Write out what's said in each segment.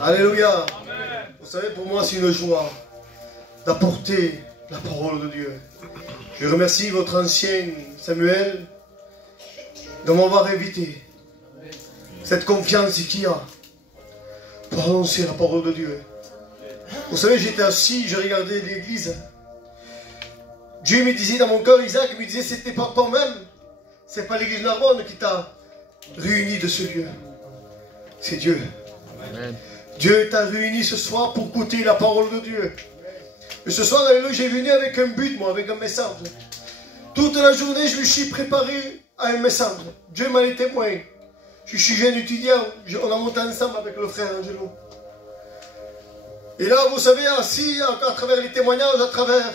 Alléluia. Vous savez, pour moi, c'est une joie d'apporter la parole de Dieu. Je remercie votre ancien Samuel de m'avoir invité. Cette confiance qu'il y a pour annoncer la parole de Dieu. Vous savez, j'étais assis, je regardais l'église. Dieu me disait dans mon cœur, Isaac me disait, c'était pas toi-même, c'est pas l'église Narbonne qui t'a réuni de ce lieu. C'est Dieu. Amen. Dieu t'a réuni ce soir pour écouter la parole de Dieu. Et ce soir, j'ai venu avec un but, moi, avec un message. Toute la journée, je me suis préparé à un message. Dieu m'en est témoin. Je suis jeune étudiant, on a monté ensemble avec le frère Angelo. Et là, vous savez, assis à travers les témoignages, à travers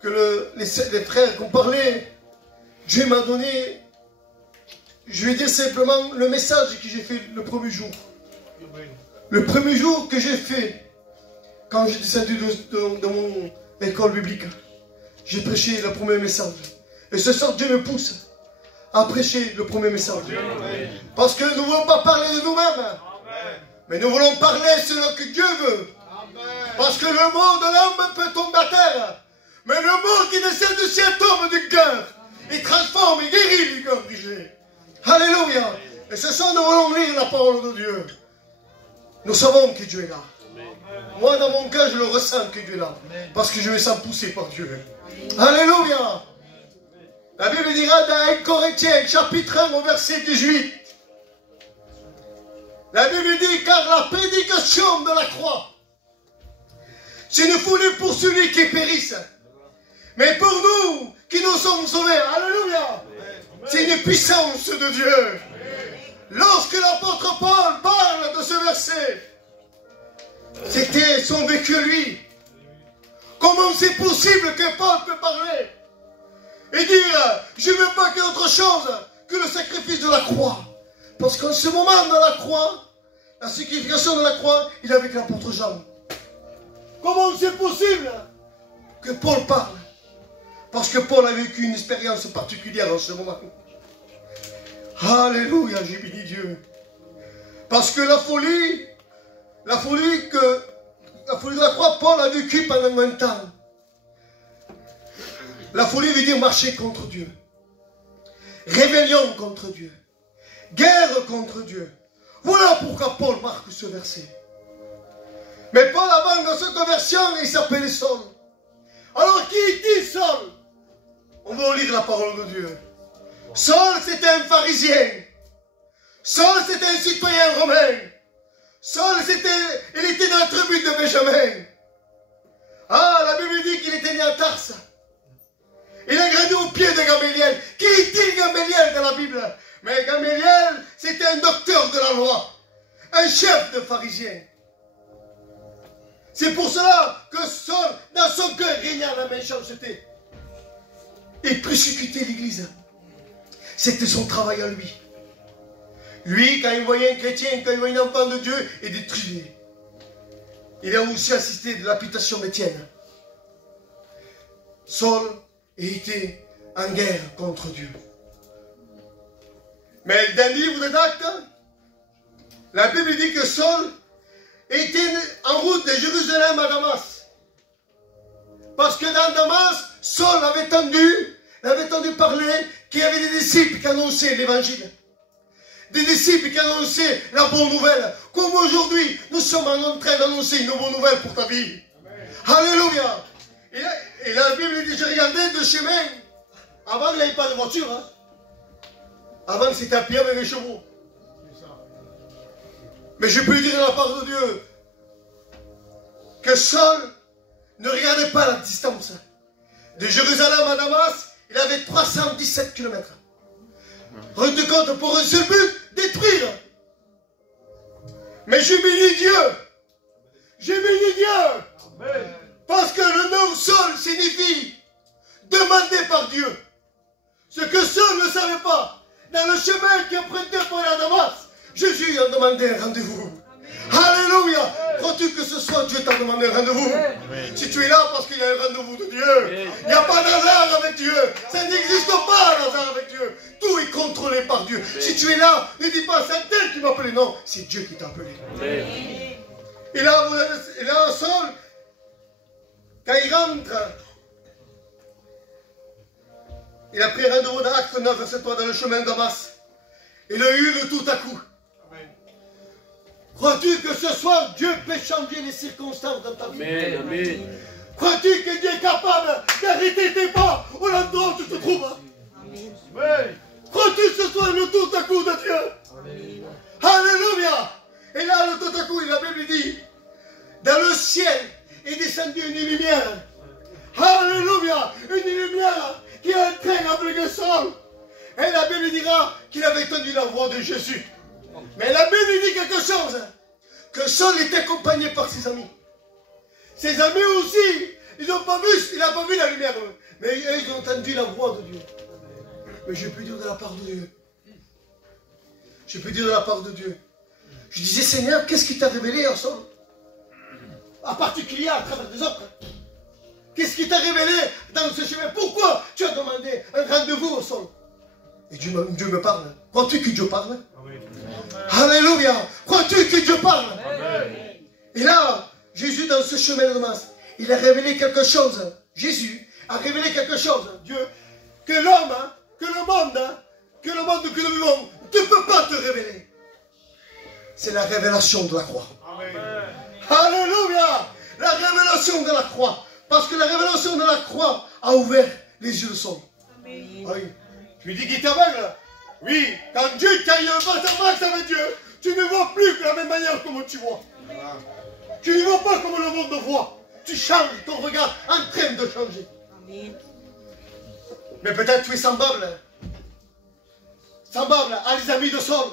que les frères qui ont parlé, Dieu m'a donné, je vais dire simplement le message que j'ai fait le premier jour. Le premier jour que j'ai fait, quand j'ai descendu de mon école biblique, j'ai prêché le premier message. Et ce soir, Dieu me pousse à prêcher le premier message. Parce que nous ne voulons pas parler de nous-mêmes, mais nous voulons parler selon que Dieu veut. Parce que le mot de l'homme peut tomber à terre, mais le mot qui descend du ciel tombe du cœur. Il transforme, il guérit du cœur brisé. Alléluia. Et ce soir, nous voulons lire la parole de Dieu. Nous savons que Dieu est là. Moi, dans mon cœur, je le ressens que Dieu est là. Parce que je me sens poussé par Dieu. Alléluia. La Bible dira dans 1 Corinthiens, chapitre 1, au verset 18. La Bible dit, car la prédication de la croix, c'est une folie pour celui qui périsse. Mais pour nous, qui nous sommes sauvés, alléluia, c'est une puissance de Dieu. Lorsque l'apôtre Paul parle de ce verset, c'était son vécu lui. Comment c'est possible que Paul peut parler et dire, je ne veux pas qu'autre chose que le sacrifice de la croix. Parce qu'en ce moment de la croix, la sacrification de la croix, il est avec l'apôtre Jean. Comment c'est possible que Paul parle? Parce que Paul a vécu une expérience particulière en ce moment. Alléluia, j'ai béni Dieu. Parce que la folie de la croix, Paul a vécu pendant 20 ans. La folie veut dire marcher contre Dieu. Rébellion contre Dieu. Guerre contre Dieu. Voilà pourquoi Paul marque ce verset. Mais Paul, avant de sa conversion, il s'appelait Saul. Alors qui était Saul? On va lire la parole de Dieu. Saul, c'était un pharisien. Saul, c'était un citoyen romain. Saul, il était dans la tribu de Benjamin. Ah, la Bible dit qu'il était né à Tarse. Il a grandi au pied de Gamaliel. Qui est-il Gamaliel dans la Bible? Mais Gamaliel, c'était un docteur de la loi. Un chef de pharisien. C'est pour cela que Saul, dans son cœur, régnait la méchanceté. Il persécutait l'église. C'était son travail à lui. Lui, quand il voyait un chrétien, quand il voyait un enfant de Dieu, il détruisait. Il a aussi assisté de l'application d'Étienne. Saul était en guerre contre Dieu. Mais dans le livre d'Actes, la Bible dit que Saul était en route de Jérusalem à Damas. Parce que dans Damas, Saul avait entendu parler qu'il y avait des disciples qui annonçaient l'évangile. Des disciples qui annonçaient la bonne nouvelle. Comme aujourd'hui, nous sommes en train d'annoncer une bonne nouvelle pour ta vie. Amen. Alléluia. Et la Bible dit, je regardais de chemin. Avant, il n'y avait pas de voiture. Hein. Avant, c'était à pied avec les chevaux. Mais je peux dire la part de Dieu que Saul ne regardait pas la distance. De Jérusalem à Damas, il avait 317 km. Rendez compte, pour un seul but, détruire. Mais j'ai béni Dieu. J'ai béni Dieu. Amen. Parce que le nom Saul signifie demandé par Dieu. Ce que Saul ne savait pas, dans le chemin qu'il empruntait pour aller à Damas, Jésus a demandé un rendez-vous. Alléluia. Crois-tu que ce soir Dieu t'a demandé un rendez-vous? Si tu es là parce qu'il y a un rendez-vous de Dieu. Il n'y a pas d'hasard avec Dieu. Ça n'existe pas d'hasard avec Dieu. Tout est contrôlé par Dieu. Si tu es là, ne dis pas c'est un tel qui m'a appelé. Non, c'est Dieu qui t'a appelé. Et là, Saul, quand il rentre, il a pris rendez-vous dans Acte 9, verset 3, dans le chemin de Damas. Il a eu le tout à coup. Crois-tu que ce soir, Dieu peut changer les circonstances dans ta vie? Amen. Amen. Crois-tu que Dieu est capable d'arrêter tes pas au endroit où tu te trouves? Amen. Crois-tu que ce soit le tout à coup de Dieu? Amen. Alléluia. Et là, le tout à coup, la Bible dit, dans le ciel est descendue une lumière. Alléluia. Une lumière qui est en train avec Saul. Et la Bible dira qu'il avait entendu la voix de Jésus. Mais la Bible dit quelque chose. Que Saul était accompagné par ses amis. Ses amis aussi, ils n'ont pas vu, il n'a pas vu la lumière. Mais eux, ils ont entendu la voix de Dieu. Mais je peux dire de la part de Dieu. Je peux dire de la part de Dieu. Je disais, Seigneur, qu'est-ce qui t'a révélé en Saul? En particulier à travers des autres. Qu'est-ce qui t'a révélé dans ce chemin? Pourquoi tu as demandé un rendez-vous au sol? Et Dieu me parle. Crois-tu que Dieu parle? Amen. Alléluia. Crois-tu que Dieu parle? Amen. Et là, Jésus dans ce chemin de Damas, il a révélé quelque chose. Jésus a révélé quelque chose. Dieu, que l'homme, que le monde que nous vivons ne peut pas te révéler. C'est la révélation de la croix. Amen. Alléluia. La révélation de la croix. Parce que la révélation de la croix a ouvert les yeux de Saul. Amen. Ah oui. Je lui dis qu'il est aveugle. Oui, quand il y a un face avec Dieu, tu ne vois plus de la même manière comme tu vois. Voilà. Tu ne vois pas comme le monde voit. Tu changes, ton regard en train de changer. Amen. Mais peut-être tu es semblable. Semblable à les amis de Saul.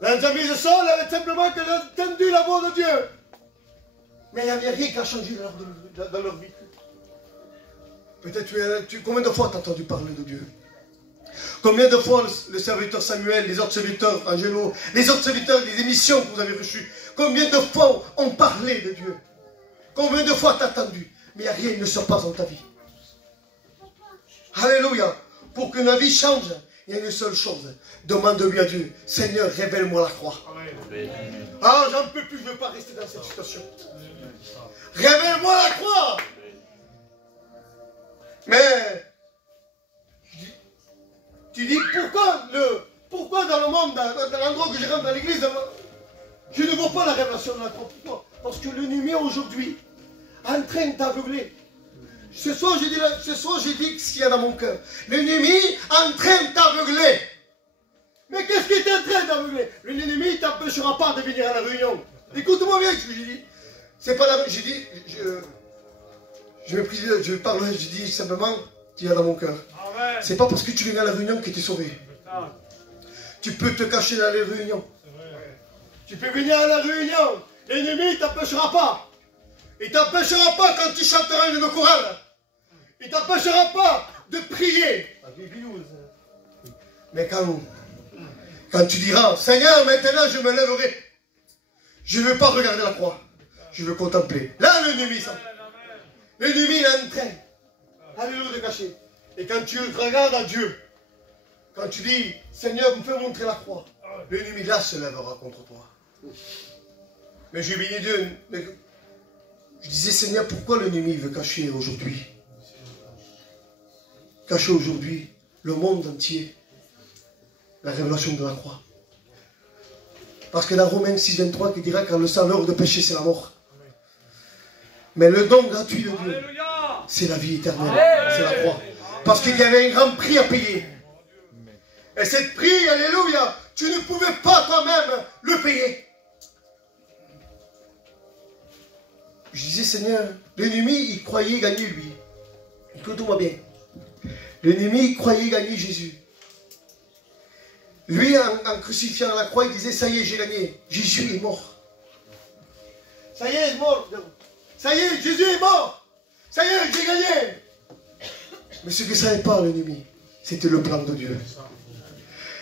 Les amis de Saul avaient simplement entendu la voix de Dieu. Mais il n'y avait rien qui a changé dans leur vie. Peut-être combien de fois tu as entendu parler de Dieu? Combien de fois le serviteur Samuel, les autres serviteurs Angelo, les autres serviteurs des émissions que vous avez reçues, combien de fois on parlait de Dieu? Combien de fois tu as entendu? Mais il n'y a rien qui ne se passe dans ta vie. Alléluia. Pour que la vie change, il y a une seule chose. Demande-lui à Dieu, Seigneur, révèle-moi la croix. Amen. Ah, j'en peux plus, je ne veux pas rester dans cette situation. Révèle-moi la croix. Mais tu dis, pourquoi dans le monde, dans l'endroit que je rentre dans l'église, je ne vois pas la révélation de la croix? Pourquoi? Parce que l'ennemi aujourd'hui est en train d'aveugler. Ce soir, j'ai dit ce qu'il y a dans mon cœur. L'ennemi est en train d'aveugler. Mais qu'est-ce qui est en train d'aveugler? L'ennemi ne t'empêchera pas de venir à la réunion. Écoute-moi bien ce que j'ai dit. C'est pas la... J'ai dit... Je parle, je dis simplement qu'il y a dans mon cœur. C'est pas parce que tu viens à la réunion que tu es sauvé. Tu peux te cacher dans les réunions. Tu peux venir à la réunion. L'ennemi ne t'empêchera pas. Il ne t'empêchera pas quand tu chanteras une chorale. Il ne t'empêchera pas de prier. Mais quand tu diras, Seigneur, maintenant je me lèverai. Je ne veux pas regarder la croix. Je veux contempler. Là, l'ennemi s'en... L'ennemi est en train, alléluia, de cacher. Et quand tu regardes à Dieu, quand tu dis, Seigneur, me fais montrer la croix, l'ennemi là se lèvera contre toi. Mais j'ai béni Dieu. Je disais, Seigneur, pourquoi l'ennemi veut cacher aujourd'hui? Cacher aujourd'hui le monde entier la révélation de la croix. Parce que dans Romains 6, 23, qui dira, car le salaire de péché, c'est la mort. Mais le don gratuit de Dieu, c'est la vie éternelle, c'est la croix. Parce qu'il y avait un grand prix à payer. Et cette prix, alléluia, tu ne pouvais pas toi-même le payer. Je disais, Seigneur, l'ennemi, il croyait gagner lui. Écoute-moi bien. L'ennemi, il croyait gagner Jésus. Lui, en crucifiant la croix, il disait, ça y est, j'ai gagné. Jésus est mort. Ça y est, il est mort. Ça y est, Jésus est mort. Ça y est, j'ai gagné. Mais ce que ne savait pas l'ennemi, c'était le plan de Dieu.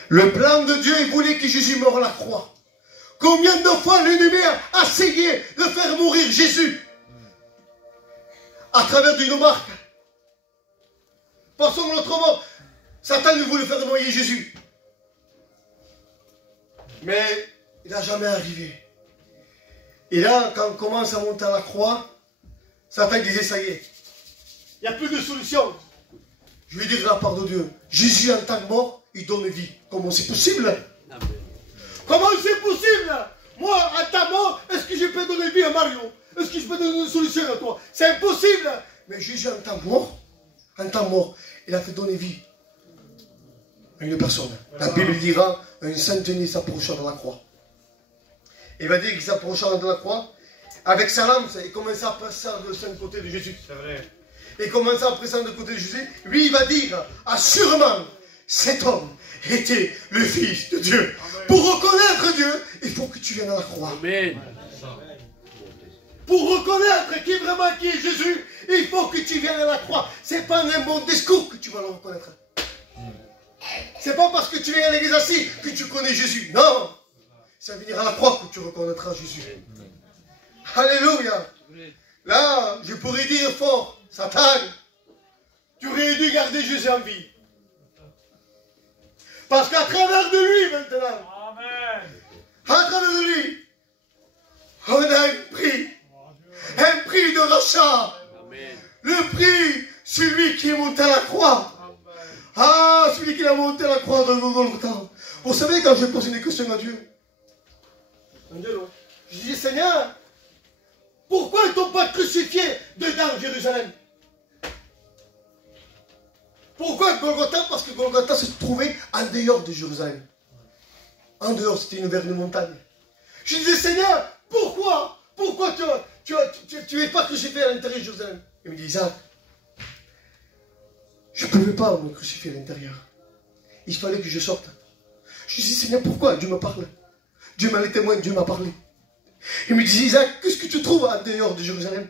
Le plan de Dieu, il voulait que Jésus meure à la croix. Combien de fois l'ennemi a essayé de faire mourir Jésus à travers d'une marque? Passons autrement. Satan voulait faire noyer Jésus. Mais il n'a jamais arrivé. Et là, quand on commence à monter à la croix, Satan disait, ça y est, il n'y a plus de solution. Je lui dis de la part de Dieu, Jésus en tant que mort, il donne vie. Comment c'est possible? Comment c'est possible? Moi, à ta mort, est-ce que je peux donner vie à Mario? Est-ce que je peux donner une solution à toi? C'est impossible. Mais Jésus, en tant que mort, il a fait donner vie à une personne. La Bible dira, un centenier s'approcha de la croix. Il va dire qu'il s'approcha de la croix. Avec sa lance, il commença à passer de l'autre côté de Jésus. C'est vrai. Il commença à passer de côté de Jésus. Lui, il va dire, assurément, cet homme était le Fils de Dieu. Amen. Pour reconnaître Dieu, il faut que tu viennes à la croix. Amen. Pour reconnaître qui vraiment qui est Jésus, il faut que tu viennes à la croix. C'est pas un bon discours que tu vas le reconnaître. C'est pas parce que tu viens à l'église assis que tu connais Jésus. Non. C'est à venir à la croix que tu reconnaîtras Jésus. Alléluia. Là, je pourrais dire fort, Satan, tu aurais dû garder Jésus en vie. Parce qu'à travers de lui maintenant, à travers de lui, on a un prix de rachat. Le prix, celui qui est monté à la croix. Ah, celui qui a monté à la croix de Golgotha. Vous savez, quand je pose une question à Dieu, je dis, Seigneur, pourquoi ils t'ont pas crucifié dedans Jérusalem? Pourquoi Golgotha? Parce que Golgotha se trouvait en dehors de Jérusalem. En dehors, c'était une verre de montagne. Je disais, Seigneur, pourquoi tu n'es pas crucifié à l'intérieur de Jérusalem? Il me dit, Isaac, je ne pouvais pas me crucifier à l'intérieur. Il fallait que je sorte. Je dis, Seigneur, pourquoi? Dieu me parle. Dieu m'a les témoins, Dieu m'a parlé. Il me dit, Isaac, qu'est-ce que tu trouves en dehors de Jérusalem?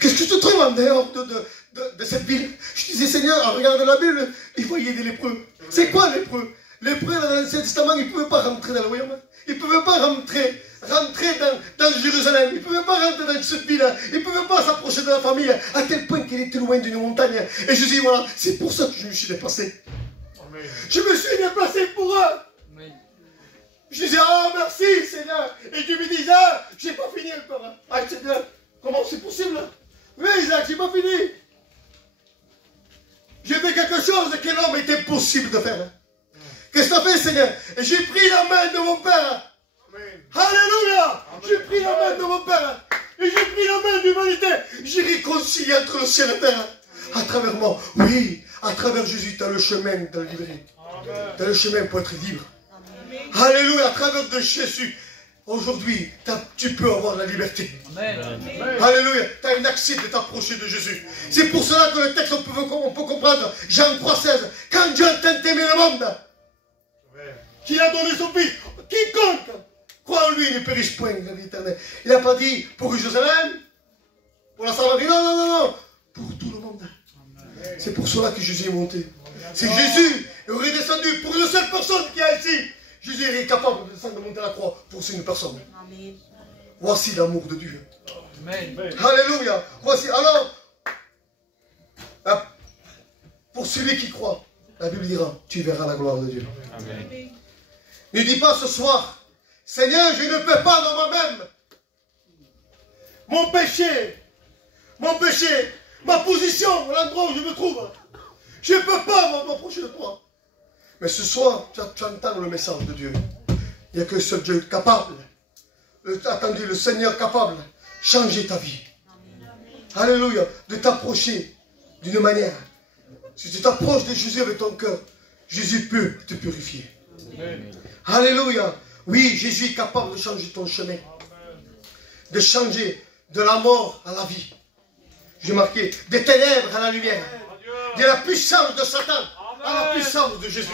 Qu'est-ce que tu trouves en dehors de cette ville? Je disais, Seigneur, en regardant la Bible, il voyait des lépreux. C'est quoi lépreux? Lépreux, dans l'Ancien Testament, ils ne pouvaient pas rentrer dans le royaume. Ils ne pouvaient pas rentrer dans Jérusalem. Ils ne pouvaient pas rentrer dans cette ville. Ils ne pouvaient pas s'approcher de la famille, à tel point qu'elle était loin d'une montagne. Et je dis, voilà, c'est pour ça que je me suis déplacé. Amen. Je me suis déplacé pour eux. Amen. Je disais, ah, merci, Seigneur. Et Dieu me disait, ah, j'ai pas fini encore. Ah, Seigneur, comment c'est possible? Oui, Isaac, j'ai pas fini. J'ai fait quelque chose que l'homme était impossible de faire. Qu'est-ce que tu as fait, Seigneur? Et j'ai pris la main de mon Père. Amen. Alléluia. J'ai pris la main de mon Père. Et j'ai pris la main de l'humanité. J'ai réconcilié entre le ciel et la terre. À travers moi. Oui, à travers Jésus, tu as le chemin de la liberté. Tu as le chemin pour être libre. Amen. Alléluia, à travers de Jésus. Aujourd'hui, tu peux avoir la liberté. Amen. Amen. Alléluia, tu as un accès de t'approcher de Jésus. C'est pour cela que le texte, on peut comprendre, Jean 3,16. Quand Dieu a tant aimé le monde, qu'il a donné son Fils, quiconque croit en lui ne périsse point de la vie éternelle. Il n'a pas dit pour Jérusalem, pour la Samarie, non, pour tout le monde. C'est pour cela que Jésus est monté. C'est Jésus est redescendu pour une seule personne qui est ici. Jésus est capable de descendre, de monter à la croix pour une personne. Amen. Voici l'amour de Dieu. Amen. Alléluia. Voici, alors, pour celui qui croit, la Bible dira, tu verras la gloire de Dieu. Amen. Ne dis pas ce soir, Seigneur, je ne peux pas de moi-même. Mon péché, ma position, l'endroit où je me trouve, je ne peux pas m'approcher de toi. Mais ce soir, tu entends le message de Dieu. Il n'y a que ce Dieu capable, attendu, le Seigneur capable, changer ta vie. Alléluia, de t'approcher d'une manière. Si tu t'approches de Jésus avec ton cœur, Jésus peut te purifier. Amen. Alléluia. Oui, Jésus est capable de changer ton chemin. De changer de la mort à la vie. J'ai marqué des ténèbres à la lumière. De la puissance de Satan à la puissance de Jésus.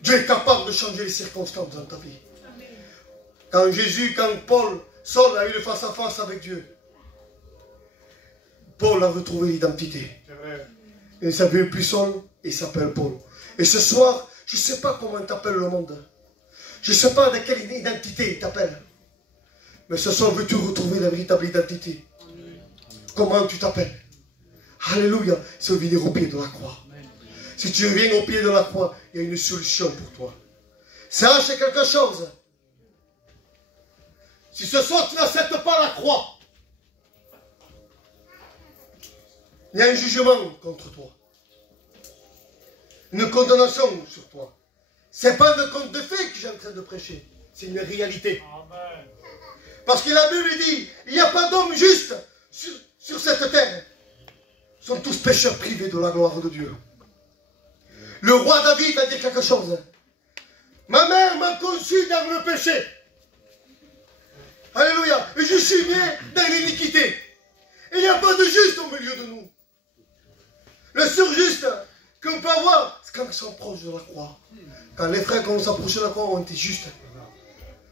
Dieu est capable de changer les circonstances dans ta vie. Quand Saul a eu le face-à-face avec Dieu, Paul a retrouvé l'identité. Il ne s'appelle plus Saul, il s'appelle Paul. Et ce soir, je ne sais pas comment t'appelle le monde. Je ne sais pas de quelle identité il t'appelle. Mais ce soir, veux-tu retrouver la véritable identité? Comment tu t'appelles? Alléluia. C'est venir au pied de la croix. Si tu viens au pied de la croix, il y a une solution pour toi. Sache quelque chose. Si ce soir tu n'acceptes pas la croix, il y a un jugement contre toi. Une condamnation sur toi. Ce n'est pas un conte de fées que j'ai en train de prêcher. C'est une réalité. Amen. Parce que la Bible dit, il n'y a pas d'homme juste sur cette terre. Ils sont tous pécheurs privés de la gloire de Dieu. Le roi David a dit quelque chose. Ma mère m'a conçu dans le péché. Alléluia. Et je suis né dans l'iniquité. Et il n'y a pas de juste au milieu de nous. Le seul juste qu'on peut avoir, c'est quand ils sont proches de la croix. Quand les frères, quand on s'approche de la croix, on était juste.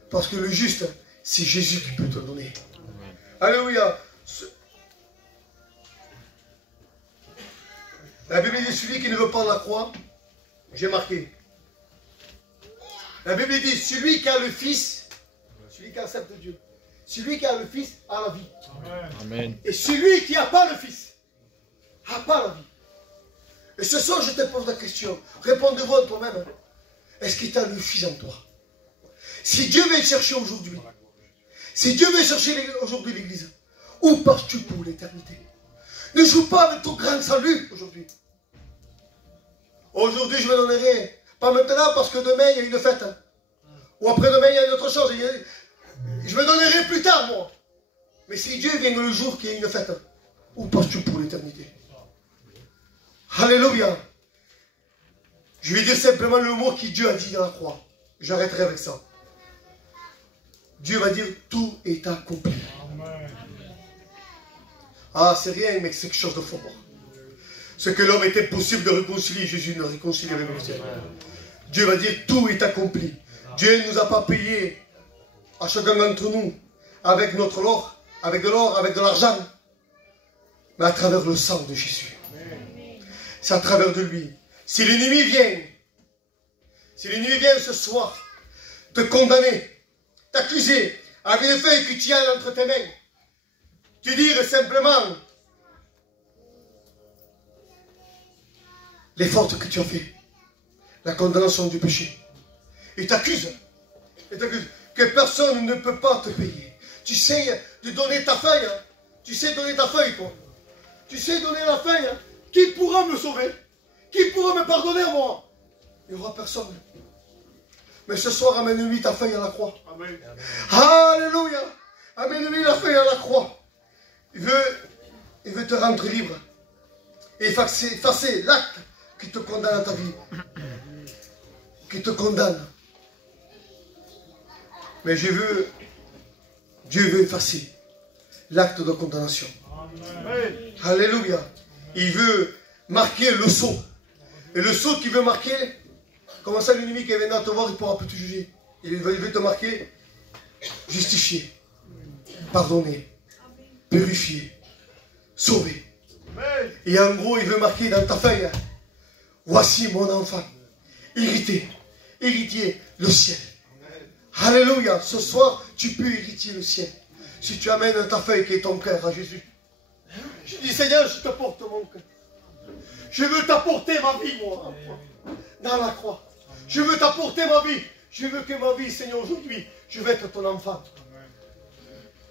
Parce que le juste, c'est Jésus qui peut te donner. Alléluia. La Bible dit, celui qui ne veut pas la croix, j'ai marqué. La Bible dit, celui qui a le Fils, celui qui accepte Dieu, celui qui a le Fils a la vie. Amen. Et celui qui n'a pas le Fils, n'a pas la vie. Et ce soir, je te pose la question. Réponds-vous à toi-même. Est-ce qu'il t'a le Fils en toi? Si Dieu veut chercher aujourd'hui, si Dieu veut chercher aujourd'hui l'Église, où pars-tu pour l'éternité? Ne joue pas avec ton grand salut aujourd'hui. Aujourd'hui, je me donnerai. Pas maintenant, parce que demain, il y a une fête. Ou après-demain, il y a une autre chose. Je me donnerai plus tard, moi. Mais si Dieu vient le jour qu'il y a une fête, où pars-tu pour l'éternité? Alléluia. Je vais dire simplement le mot que Dieu a dit dans la croix. J'arrêterai avec ça. Dieu va dire, tout est accompli. Amen. Ah, c'est rien, mais c'est quelque chose de fort. Ce que l'homme était possible de réconcilier, Jésus nous réconcilie avec le ciel. Dieu va dire, tout est accompli. Dieu ne nous a pas payé à chacun d'entre nous avec notre or, avec de l'or, avec de l'argent, mais à travers le sang de Jésus. C'est à travers de lui. Si l'ennemi vient ce soir, te condamner, t'accuser avec les feuilles que tu as entre tes mains, tu dirais simplement les fautes que tu as fait, la condamnation du péché. Il t'accuse. Que personne ne peut pas te payer. Tu sais de donner ta feuille. Tu sais donner ta feuille, toi. Tu sais donner la feuille. Qui pourra me sauver? Qui pourra me pardonner à moi? Il n'y aura personne. Mais ce soir, amène-lui ta feuille à la croix. Amen. Alléluia. Amène-lui la feuille à la croix. Il veut te rendre libre. Et effacer l'acte qui te condamne à ta vie. Qui te condamne. Mais Dieu veut effacer l'acte de condamnation. Amen. Alléluia. Il veut marquer le sceau. Et le sceau qu'il veut marquer, comment ça l'ennemi qui vient te voir, il ne pourra plus te juger. Il veut te marquer justifié, pardonné, purifié, sauvé. Et en gros, il veut marquer dans ta feuille, voici mon enfant, héritier, le ciel. Alléluia. Ce soir, tu peux hériter le ciel. Si tu amènes ta feuille qui est ton cœur à Jésus. Je dis, Seigneur, je te porte mon cœur. Je veux t'apporter ma vie, moi, dans la croix. Je veux t'apporter ma vie. Je veux que ma vie, Seigneur, aujourd'hui, je vais être ton enfant.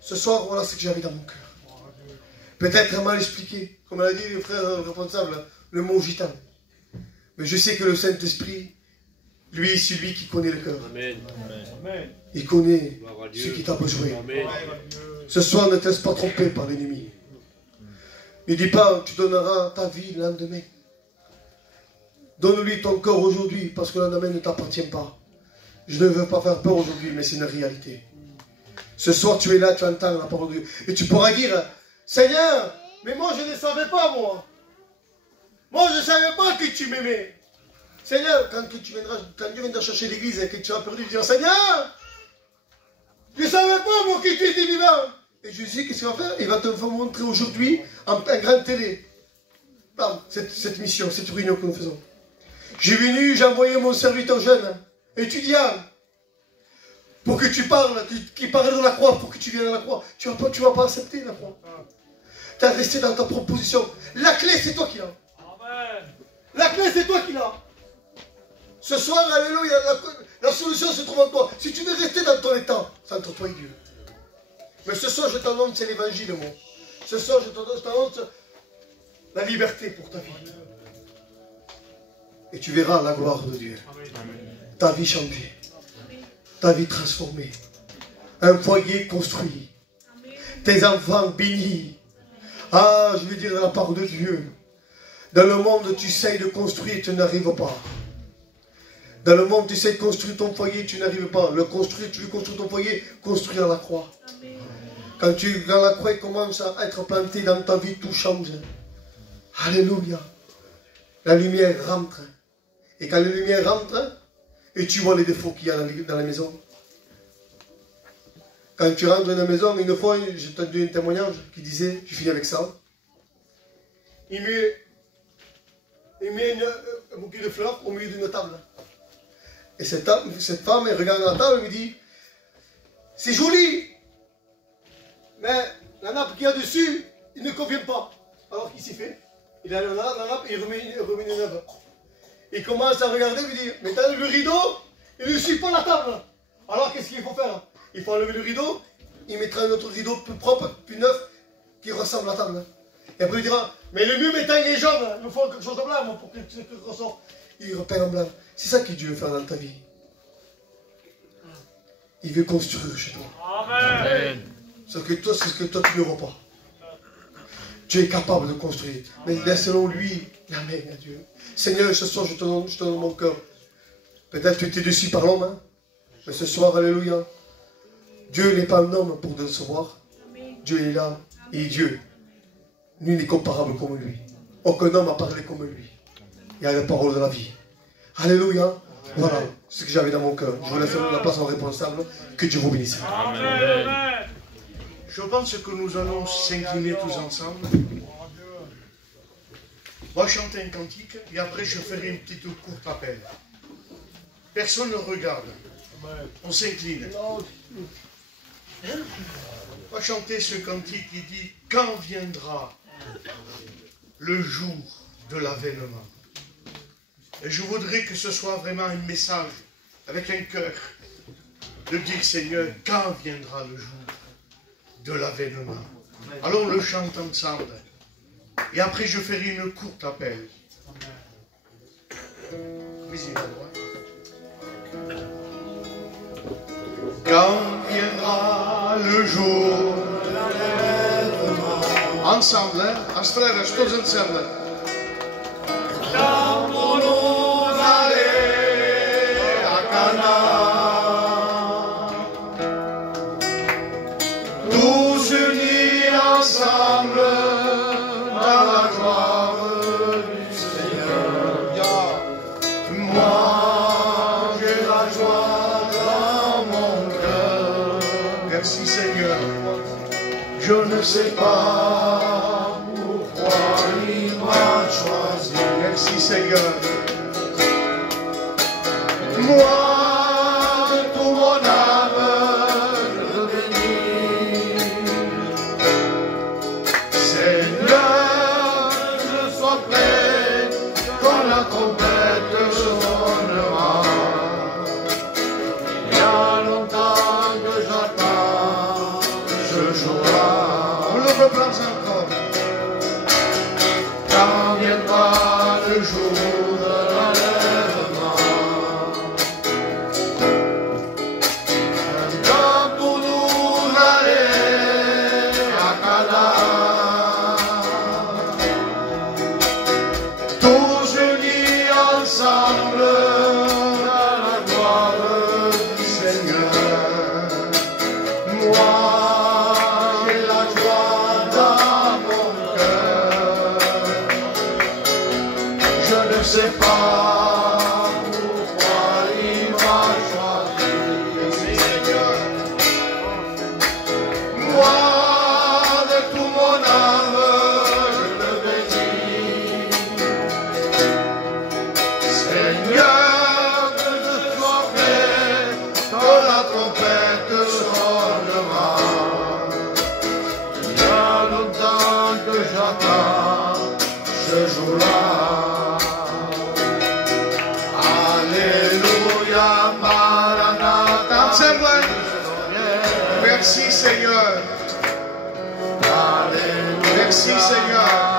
Ce soir, voilà ce que j'avais dans mon cœur. Peut-être mal expliqué, comme l'a dit le frère responsable, le mot gitan. Mais je sais que le Saint-Esprit, lui, c'est lui qui connaît le cœur. Il connaît ce qui t'a besoin. Ce soir, ne te laisse pas tromper par l'ennemi. Ne dis pas, tu donneras ta vie le lendemain. Donne-lui ton corps aujourd'hui, parce que le lendemain ne t'appartient pas. Je ne veux pas faire peur aujourd'hui, mais c'est une réalité. Ce soir, tu es là, tu entends la parole de Dieu. Et tu pourras dire, Seigneur, mais moi je ne savais pas, moi. Moi je ne savais pas que tu m'aimais. Seigneur, quand Dieu viendra chercher l'église et que tu as perdu, tu diras, Seigneur, je ne savais pas, moi, que tu étais vivant. Et Jésus, qu'est-ce qu'il va faire? Il va te montrer aujourd'hui en grande télé. Bam, cette mission, cette réunion que nous faisons. J'ai envoyé mon serviteur jeune, étudiant, pour que tu parles, qui parle de la croix, pour que tu viennes à la croix. Tu ne vas pas accepter la croix. Tu as resté dans ta proposition. La clé, c'est toi qui l'as. La clé, c'est toi qui l'as. Ce soir, alléluia, la solution se trouve en toi. Si tu veux rester dans ton état, c'est entre toi et Dieu. Mais ce soir, je t'annonce, c'est l'évangile, moi. Ce soir, je t'annonce la liberté pour ta vie. Et tu verras la gloire de Dieu. Ta vie changée. Ta vie transformée. Un foyer construit. Tes enfants bénis. Ah, je veux dire de la part de Dieu. Dans le monde, tu essayes de construire, tu n'arrives pas. Dans le monde, tu essaies de construire ton foyer, tu n'arrives pas. Tu veux construire ton foyer, construis à la croix. Quand la croix commence à être plantée dans ta vie, tout change. Alléluia. La lumière rentre. Et quand la lumière rentre, et tu vois les défauts qu'il y a dans la maison. Quand tu rentres dans la maison, une fois, j'ai entendu un témoignage qui disait, je finis avec ça, il met un bouquet de fleurs au milieu d'une table. Et cette femme, elle regarde la table et me dit, c'est joli, mais la nappe qu'il y a dessus, il ne convient pas. Alors qu'il s'y fait, il a la nappe et il remet une neuve. Il commence à regarder et me dit, mais t'as le rideau, il ne suit pas la table. Alors qu'est-ce qu'il faut faire? Il faut enlever le rideau, il mettra un autre rideau plus propre, plus neuf, qui ressemble à la table. Et après il dira, mais le mur métal est jaune, il me faut quelque chose de blanc pour que tu ressort. Il repère en blanc. C'est ça que Dieu veut faire dans ta vie. Il veut construire chez toi. Amen. C'est ce que toi tu ne vois pas. Tu es capable de construire. Mais laisse-le lui la main à Dieu. Seigneur, ce soir je te donne mon cœur. Peut-être que tu es déçu par l'homme, hein? Mais ce soir, alléluia. Dieu n'est pas un homme pour décevoir. Dieu est là. Et Dieu, nul n'est comparable comme lui. Aucun homme a parlé comme lui. Il y a la parole de la vie. Alléluia. Voilà ce que j'avais dans mon cœur. Je vous laisse la place en responsable. Que Dieu vous bénisse. Amen. Je pense que nous allons s'incliner tous ensemble. On va chanter un cantique et après je ferai une petite courte appel. Personne ne regarde. On s'incline. On va chanter ce cantique qui dit « Quand viendra le jour de l'avènement ?» Et je voudrais que ce soit vraiment un message avec un cœur de dire « Seigneur, quand viendra le jour de l'avènement ?» Alors on le chante ensemble. Et après je ferai une courte appel. Quand viendra le jour de l'avènement. Ensemble, hein? Als frères, tous ensemble. Quand nous aller à Cana, tous unis ensemble dans la gloire du Seigneur. Moi, j'ai la joie dans mon cœur. Merci Seigneur. Je ne sais pas pourquoi il m'a choisi. Merci Seigneur. Moi, de tout mon âme, je le bénis. Seigneur, je sois prêt quand la trompette sonnera. Il y a longtemps que j'attends ce jour-là. On le reprend encore. Quand viendra le jour de l'enlèvement, quand pour nous aller à Cana, tous unis ensemble dans la gloire du Seigneur. Moi, j'ai la joie dans mon cœur. Je ne sais pas pourquoi il m'a choisi. Seigneur. Moi, de tout mon âme, je le bénis. Seigneur, que je sois prêt quand la trompette sonnera. Il y a longtemps que j'attends ce jour-là. Alléluia, Maranatha. Merci Seigneur. Merci Seigneur.